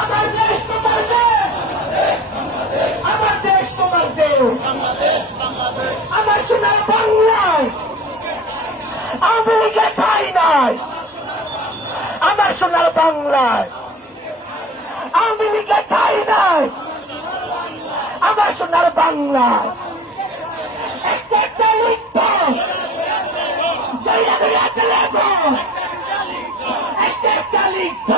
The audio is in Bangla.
আমার দেশ তোমার দেশ, আমার দেশ তোমার দেশ, আমার সোনার বাংলায় আওয়ামী লীগের ঠাঁই নাই। আমার সোনার বাংলায় আওয়ামী লীগের ঠাঁই নাই। আমার সোনার বাংলায় একটা লিখব, একটা লিখব।